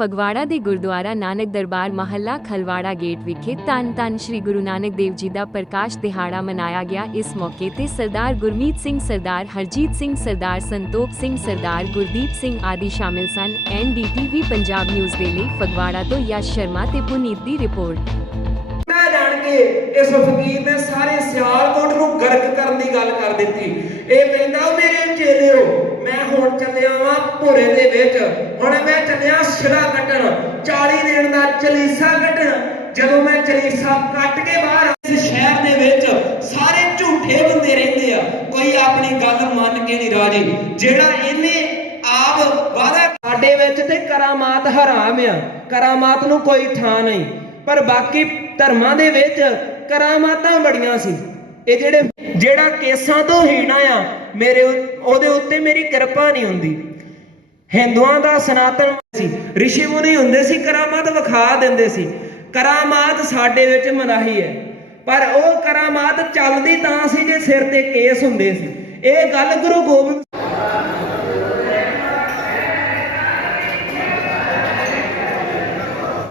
ਫਗਵਾੜਾ ਦੇ ਗੁਰਦੁਆਰਾ ਨਾਨਕ ਦਰਬਾਰ ਮਹੱਲਾ ਖਲਵਾੜਾ ਗੇਟ ਵਿਖੇ ਧੰਨ ਧੰਨ ਸ੍ਰੀ ਗੁਰੂ ਨਾਨਕ ਦੇਵ ਜੀ ਦਾ ਪ੍ਰਕਾਸ਼ ਦਿਹਾੜਾ ਮਨਾਇਆ ਗਿਆ। ਇਸ ਮੌਕੇ ਤੇ ਸਰਦਾਰ ਗੁਰਮੀਤ ਸਿੰਘ, ਸਰਦਾਰ ਹਰਜੀਤ ਸਿੰਘ, ਸਰਦਾਰ ਸੰਤੋਖ ਸਿੰਘ, ਸਰਦਾਰ ਗੁਰਦੀਪ ਸਿੰਘ ਆਦਿ ਸ਼ਾਮਿਲ ਸਨ। ਐਨਡੀਟੀਵੀ ਪੰਜਾਬ ਨਿਊਜ਼ ਦੇ ਲਈ ਫਗਵਾੜਾ ਤੋਂ ਯਸ਼ ਸ਼ਰਮਾ ਤੇ ਪੁਨੀਤ ਦੀ ਰਿਪੋਰਟ। ਮੈਂ ਜਾਣ ਕੇ ਇਸ ਫਕੀਰ ਨੇ ਸਾਰੇ ਸਿਆਲਕੋਟ ਨੂੰ ਗਰਕ ਕਰਨ ਦੀ ਗੱਲ ਕਰ ਦਿੱਤੀ। ਇਹ ਕਹਿੰਦਾ, ਮੇਰੇ ਚੇਲਿਓ, ਮੈਂ ਹੁਣ ਚੱਲਿਆ ਵਾਂ ਭੋਰੇ ਦੇ ਵਿੱਚ ਹੁਣ ਮੈਂ ਚੱਲਿਆ ਸਿਰਾ ਕੱਟਣ 40 ਦਿਨ ਦਾ ਚਲੀਸਾ ਕੱਟਣ ਜਦੋਂ ਮੈਂ ਚਲੀਸਾ ਕੱਟ ਕੇ ਬਾਹਰ ਇਸ ਸ਼ਹਿਰ ਦੇ ਵਿੱਚ, ਸਾਰੇ ਝੂਠੇ ਬੰਦੇ ਰਹਿੰਦੇ ਆ। ਕੋਈ ਆਪਣੀ ਗੱਲ ਮੰਨ ਕੇ ਨਹੀਂ ਰਾਜੀ। ਜਿਹੜਾ ਇਹਨੇ ਆਪ ਵਾਦਾ ਸਾਡੇ ਵਿੱਚ ਤੇ ਕਰਾਮਾਤ ਹਰਾਮ ਆ। ਕਰਾਮਾਤ ਨੂੰ ਕੋਈ ਥਾਂ ਨਹੀਂ। ਪਰ ਬਾਕੀ ਧਰਮਾਂ ਦੇ ਵਿੱਚ ਕਰਾਮਾਤਾਂ ਬੜੀਆਂ ਸੀ। ਇਹ ਜਿਹੜੇ ਜਿਹੜਾ ਕੇਸਾਂ ਤੋਂ ਹੀਣਾ ਆ ਮੇਰੇ ਉਹਦੇ ਉੱਤੇ ਮੇਰੀ ਕਿਰਪਾ ਨਹੀਂ ਹੁੰਦੀ। ਹਿੰਦੂਆਂ ਦਾ ਸਨਾਤਨ ਸੀ, ਰਿਸ਼ੀ ਮੁਨੀ ਹੁੰਦੇ ਸੀ, ਕਰਾਮਾਤ ਵਿਖਾ ਦਿੰਦੇ ਸੀ। ਕਰਾਮਾਤ ਸਾਡੇ ਵਿੱਚ ਮਨਾਹੀ ਹੈ। ਪਰ ਉਹ ਕਰਾਮਾਤ ਚੱਲਦੀ ਤਾਂ ਸੀ ਜੇ ਸਿਰ ਤੇ ਕੇਸ ਹੁੰਦੇ ਸੀ। ਇਹ ਗੱਲ ਗੁਰੂ ਗੋਬਿੰਦ